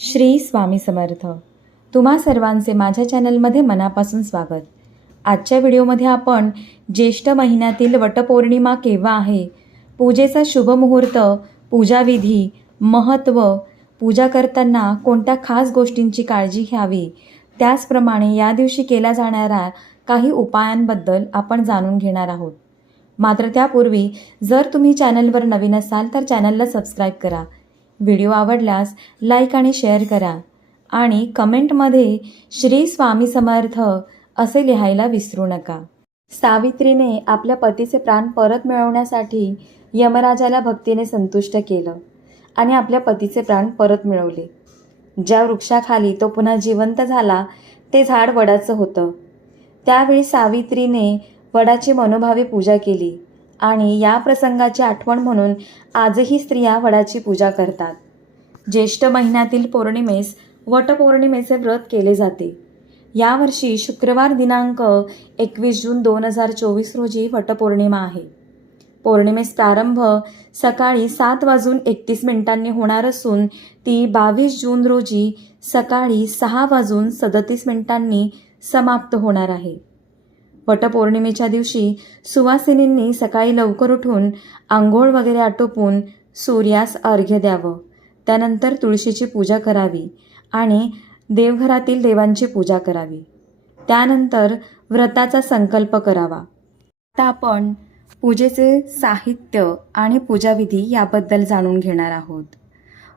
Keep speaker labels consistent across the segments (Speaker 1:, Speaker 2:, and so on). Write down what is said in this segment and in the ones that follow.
Speaker 1: श्री स्वामी समर्थ. तुम्हा सर्वांचे माझ्या चॅनलमध्ये मनापासून स्वागत. आजच्या व्हिडिओमध्ये आपण ज्येष्ठ महिन्यातील वटपौर्णिमा केव्हा आहे पूजेचा शुभ मुहूर्त पूजाविधी महत्त्व पूजा करताना कोणत्या खास गोष्टींची काळजी घ्यावी त्याचप्रमाणे या दिवशी केला जाणाऱ्या काही उपायांबद्दल आपण जाणून घेणार आहोत. मात्र त्यापूर्वी जर तुम्ही चॅनलवर नवीन असाल तर चॅनलला सबस्क्राईब करा. व्हिडिओ आवडल्यास लाईक आणि शेअर करा. आणि कमेंटमध्ये श्री स्वामी समर्थ असे लिहायला विसरू नका. सावित्रीने आपल्या पतीचे प्राण परत मिळवण्यासाठी यमराजाला भक्तीने संतुष्ट केलं आणि आपल्या पतीचे प्राण परत मिळवले. ज्या वृक्षाखाली तो पुन्हा जिवंत झाला ते झाड वडाचं होतं. त्यावेळी सावित्रीने वडाची मनोभावे पूजा केली. आणि या प्रसंगाची आठवण म्हणून आजही स्त्रिया वडाची पूजा करतात. ज्येष्ठ महिन्यातील पौर्णिमेस वटपौर्णिमेचे व्रत केले जाते. यावर्षी शुक्रवार दिनांक एकवीस जून दोन हजार चोवीस रोजी वटपौर्णिमा आहे. पौर्णिमेस प्रारंभ सकाळी सात वाजून एकतीस मिनिटांनी होणार असून ती बावीस जून रोजी सकाळी सहा वाजून सदतीस मिनिटांनी समाप्त होणार आहे. वटपौर्णिमेच्या दिवशी सुवासिनींनी सकाळी लवकर उठून आंघोळ वगैरे आटोपून सूर्यास अर्घ्य द्यावं. त्यानंतर तुळशीची पूजा करावी आणि देवघरातील देवांची पूजा करावी. त्यानंतर व्रताचा संकल्प करावा. आता आपण पूजेचे साहित्य आणि पूजाविधी याबद्दल जाणून घेणार आहोत.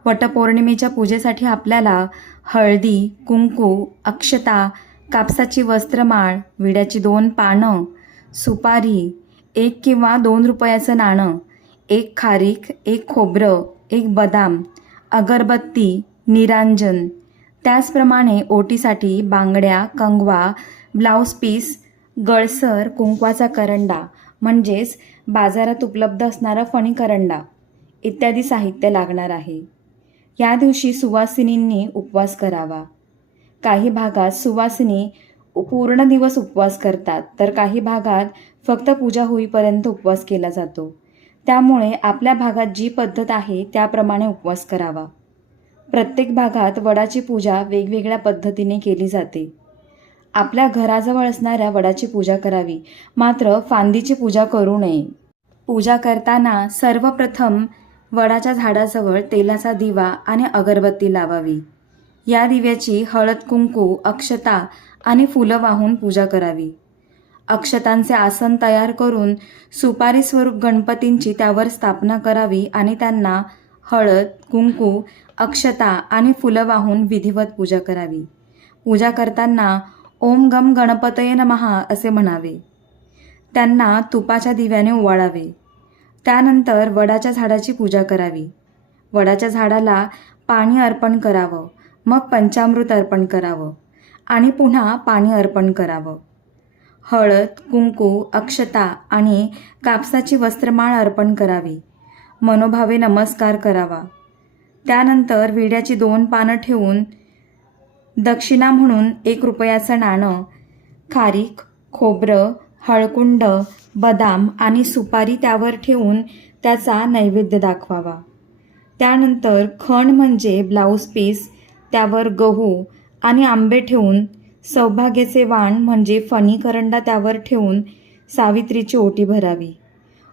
Speaker 1: वटपौर्णिमेच्या पूजेसाठी आपल्याला हळदी कुंकू अक्षता कापसाची वस्त्रमाळ विड्याची दोन पानं सुपारी एक किंवा दोन रुपयाचं नाणं एक खारीक एक खोबरं एक बदाम अगरबत्ती निरांजन. त्याचप्रमाणे ओटीसाठी बांगड्या कंगवा ब्लाऊज पीस गळसर कुंकवाचा करंडा म्हणजेच बाजारात उपलब्ध असणारा फणी करंडा इत्यादी साहित्य लागणार आहे. या दिवशी सुवासिनींनी उपवास करावा. काही भागात सुवासिनी पूर्ण दिवस उपवास करतात. तर काही भागात फक्त पूजा होईपर्यंत उपवास केला जातो. त्यामुळे आपल्या भागात जी पद्धत आहे त्याप्रमाणे उपवास करावा. प्रत्येक भागात वडाची पूजा वेगवेगळ्या पद्धतीने केली जाते. आपल्या घराजवळ असणाऱ्या वडाची पूजा करावी. मात्र फांदीची पूजा करू नये. पूजा करताना सर्वप्रथम वडाच्या झाडाजवळ तेलाचा दिवा आणि अगरबत्ती लावावी. या दिव्याची हळद कुंकू अक्षता आणि फुलं वाहून पूजा करावी. अक्षतांचे आसन तयार करून सुपारी स्वरूप गणपतींची त्यावर स्थापना करावी आणि त्यांना हळद कुंकू अक्षता आणि फुलं वाहून विधिवत पूजा करावी. पूजा करताना ओम गम गणपतये नमहा असे म्हणावे. त्यांना तुपाच्या दिव्याने ओवाळावे. त्यानंतर वडाच्या झाडाची पूजा करावी. वडाच्या झाडाला पाणी अर्पण करावं. मग पंचामृत अर्पण करावं आणि पुन्हा पाणी अर्पण करावं. हळद कुंकू अक्षता आणि कापसाची वस्त्रमाळ अर्पण करावी. मनोभावे नमस्कार करावा. त्यानंतर विड्याची दोन पानं ठेवून दक्षिणा म्हणून एक रुपयाचं नाणं खारीक खोबरं हळकुंड बदाम आणि सुपारी त्यावर ठेवून त्याचा नैवेद्य दाखवावा. त्यानंतर खण म्हणजे ब्लाऊज पीस त्यावर गहू आणि आंबे ठेवून सौभाग्याचे वाण म्हणजे फणी करंडा त्यावर ठेवून सावित्रीची ओटी भरावी.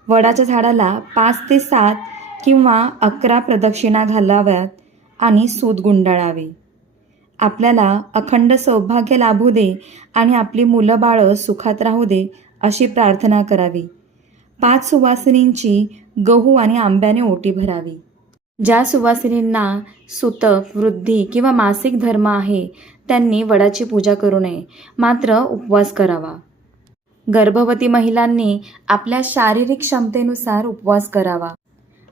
Speaker 1: वडाच्या झाडाला पाच ते सात किंवा अकरा प्रदक्षिणा घालाव्यात आणि सूत गुंडाळावे. आपल्याला अखंड सौभाग्य लाभू दे आणि आपली मुलं बाळं सुखात राहू दे अशी प्रार्थना करावी. पाच सुवासिनींची गहू आणि आंब्याने ओटी भरावी. ज्या सुवासिनींना सुतक वृद्धी किंवा मासिक धर्म आहे त्यांनी वडाची पूजा करू नये. मात्र उपवास करावा. गर्भवती महिलांनी आपल्या शारीरिक क्षमतेनुसार उपवास करावा.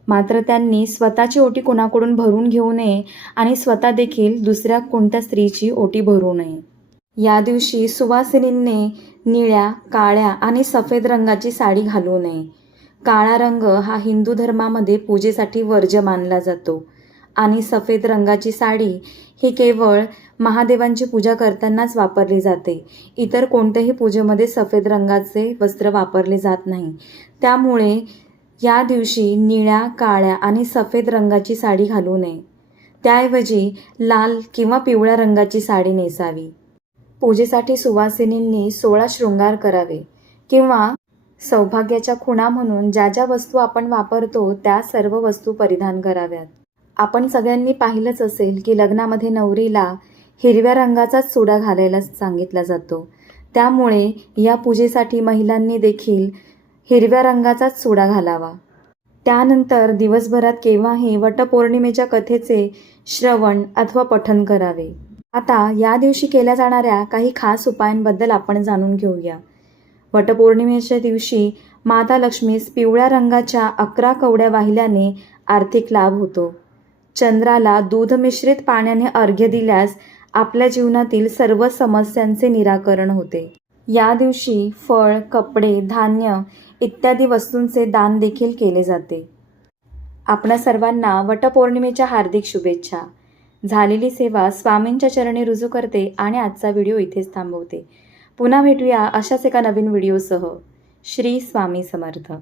Speaker 1: मात्र त्यांनी स्वतःची ओटी कोणाकडून भरून घेऊ नये आणि स्वतः देखील दुसऱ्या कोणत्या स्त्रीची ओटी भरू नये. या दिवशी सुवासिनींनी निळ्या काळ्या आणि सफेद रंगाची साडी घालू नये. काळा रंग हा हिंदू धर्मामध्ये पूजेसाठी वर्ज्य मानला जातो. आणि सफेद रंगाची साडी ही केवळ महादेवांची पूजा करतानाच वापरली जाते. इतर कोणत्याही पूजेमध्ये सफेद रंगाचे वस्त्र वापरले जात नाही. त्यामुळे या दिवशी निळ्या काळ्या आणि सफेद रंगाची साडी घालू नये. त्याऐवजी लाल किंवा पिवळ्या रंगाची साडी नेसावी. पूजेसाठी सुवासिनींनी सोळा शृंगार करावे किंवा सौभाग्याच्या खुणा म्हणून ज्या ज्या वस्तू आपण वापरतो त्या सर्व वस्तू परिधान कराव्यात. आपण सगळ्यांनी पाहिलंच असेल की लग्नामध्ये नवरीला हिरव्या रंगाचाच चुडा घालायला सांगितला जातो. त्यामुळे या पूजेसाठी महिलांनी देखील हिरव्या रंगाचाच चुडा घालावा. त्यानंतर दिवसभरात केव्हाही वटपौर्णिमेच्या कथेचे श्रवण अथवा पठन करावे. आता या दिवशी केल्या जाणाऱ्या काही खास उपायांबद्दल आपण जाणून घेऊया. वटपौर्णिमेच्या दिवशी माता लक्ष्मीस पिवळ्या रंगाच्या अकरा कवड्या वाहिल्याने आर्थिक लाभ होतो. चंद्राला दूध मिश्रित पाण्याने अर्घ्य दिल्यास आपल्या जीवनातील सर्व समस्यांचे निराकरण होते. या दिवशी फळ कपडे धान्य इत्यादी वस्तूंचे दान देखील केले जाते. आपणा सर्वांना वटपौर्णिमेच्या हार्दिक शुभेच्छा. झालेली सेवा स्वामींच्या चरणी रुजू करते आणि आजचा व्हिडिओ इथेच थांबवते. पुन्हा भेटूया अशाच एका नवीन व्हिडिओसह. श्री स्वामी समर्थ.